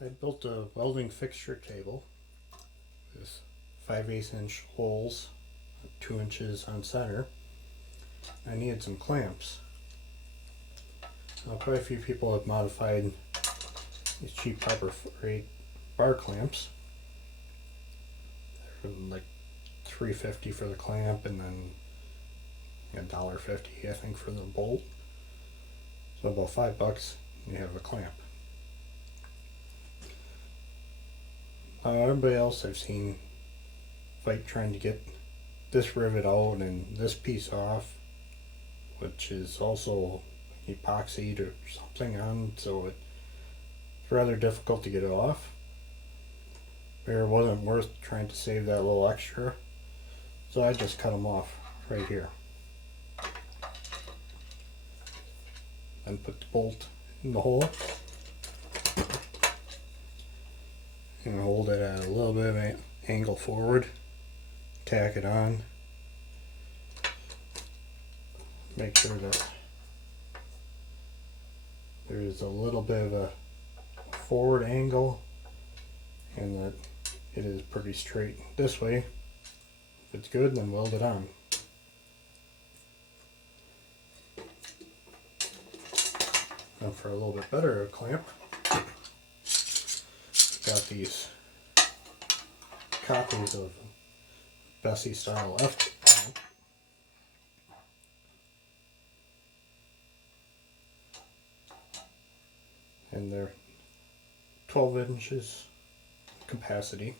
I built a welding fixture table with 5/8 inch holes, 2 inches on center. I needed some clamps. Now, quite a few people have modified these cheap Harbor Freight bar clamps. They're like $3.50 for the clamp, and then $1.50 I think for the bolt. So about $5 you have a clamp. Everybody else I've seen fight trying to get this rivet out and this piece off, which is also epoxied or something on, so it's rather difficult to get it off. It wasn't worth trying to save that little extra, so I just cut them off right here and put the bolt in the hole and hold it at a little bit of an angle forward, tack it on, make sure that there's a little bit of a forward angle and that it is pretty straight this way. If it's good, then weld it on. Now for a little bit better clamp, got these copies of Bessie style F clamp. And they're 12 inches capacity.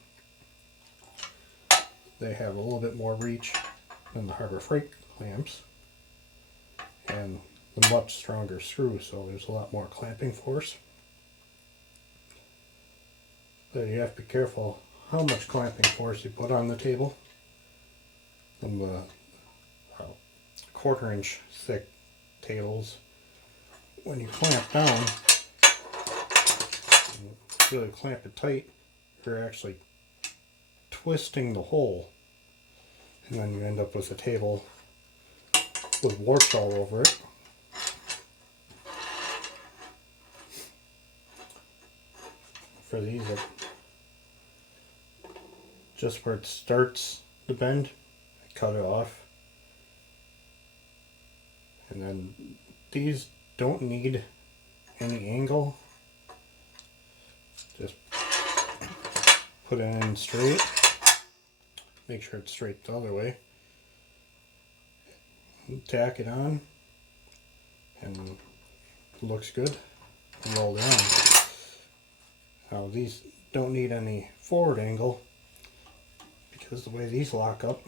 They have a little bit more reach than the Harbor Freight clamps and a much stronger screw, so there's a lot more clamping force. But you have to be careful how much clamping force you put on the table. On the 1/4 inch thick tables, when you clamp down, and really clamp it tight, you're actually twisting the hole, and then you end up with a table with warts all over it. For these, just where it starts to bend, I cut it off. And then these don't need any angle. Just put it in straight. Make sure it's straight the other way. Tack it on, and it looks good. Roll it on. Now these don't need any forward angle because the way these lock up,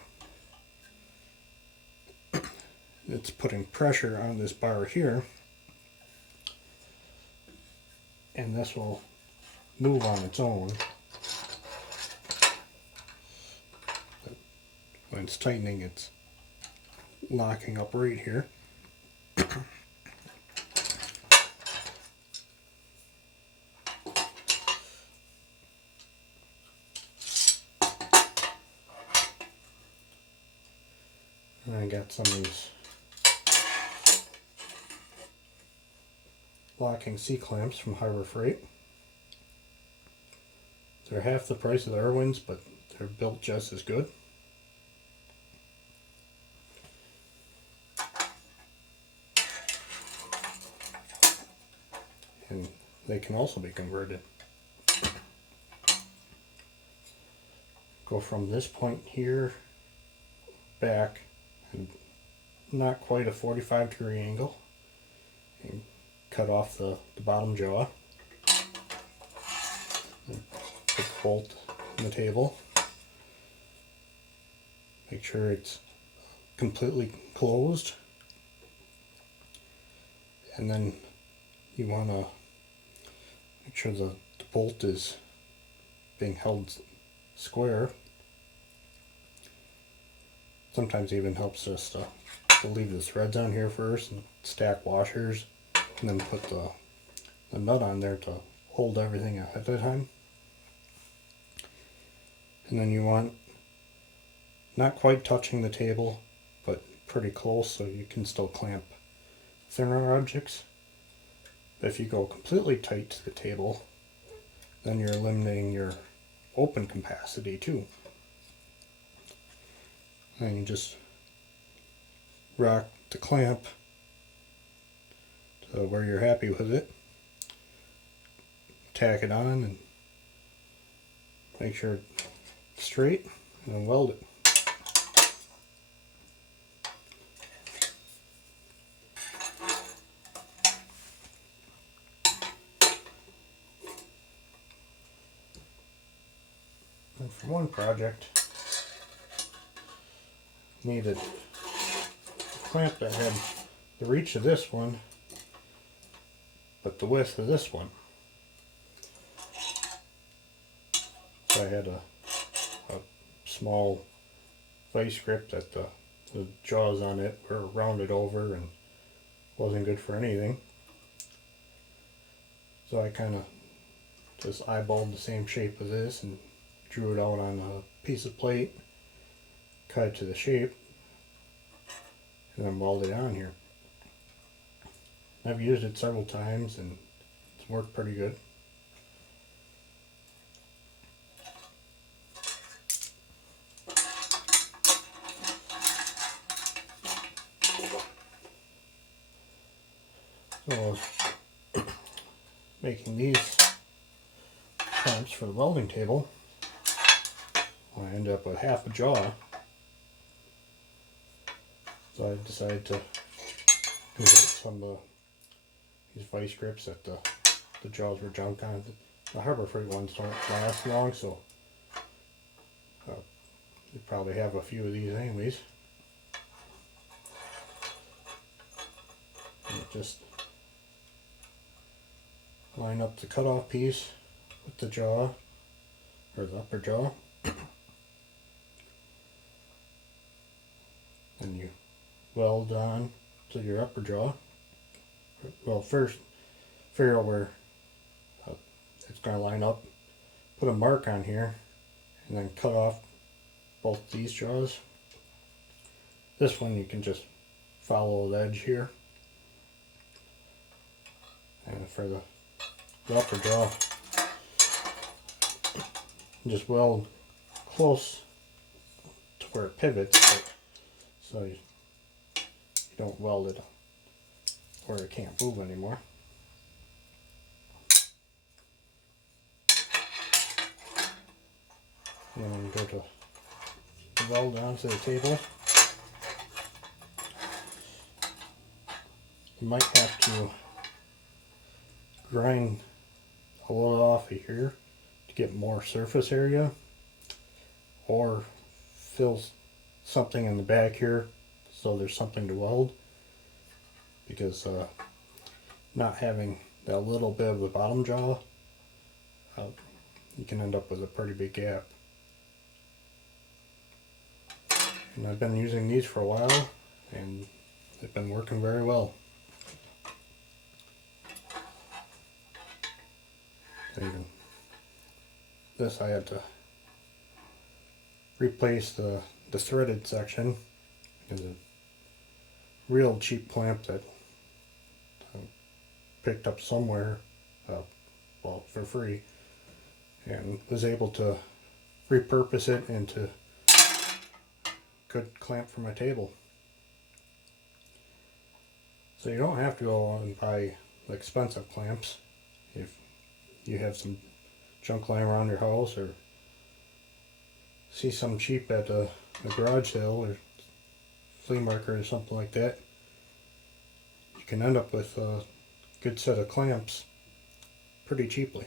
it's putting pressure on this bar here, and this will move on its own. But when it's tightening, it's locking up right here. And I got some of these locking C-clamps from Harbor Freight. They're half the price of the Irwins, but they're built just as good. And they can also be converted. Go from this point here back, and not quite a 45-degree angle, and cut off the bottom jaw, and put the bolt in the table. Make sure it's completely closed, and then you want to make sure the bolt is being held square. Sometimes it even helps us to leave the threads on here first and stack washers, and then put the nut on there to hold everything ahead of time. And then you want not quite touching the table, but pretty close so you can still clamp thinner objects. If you go completely tight to the table, then you're eliminating your open capacity too. And you just rock the clamp to where you're happy with it. Tack it on and make sure it's straight, and then weld it. And for one project, needed a clamp that had the reach of this one, but the width of this one. So I had a small vice grip that the jaws on it were rounded over and wasn't good for anything. So I kind of just eyeballed the same shape as this and drew it out on a piece of plate, cut it to the shape, and then welded it on here. I've used it several times and it's worked pretty good. So I was making these clamps for the welding table. I ended up with half a jaw. So I decided to convert some of these vice grips that the jaws were junk on. The Harbor Freight ones don't last long, so you probably have a few of these anyways. And just line up the cutoff piece with the jaw, or the upper jaw, and you weld on to your upper jaw. Well, first figure out where it's going to line up, put a mark on here, and then cut off both these jaws. This one you can just follow the edge here, and for the upper jaw, just weld close to where it pivots, so you don't weld it where it can't move anymore. And then go to weld onto the table. You might have to grind a little off of here to get more surface area, or fill something in the back here so there's something to weld, because not having that little bit of the bottom jaw, you can end up with a pretty big gap. And I've been using these for a while and they've been working very well. Even this, I had to replace the threaded section because a real cheap clamp that I picked up somewhere, well, for free, and was able to repurpose it into a good clamp for my table. So you don't have to go and buy expensive clamps if you have some junk lying around your house, or see some cheap at a garage sale or flea market or something like that. You can end up with a good set of clamps pretty cheaply.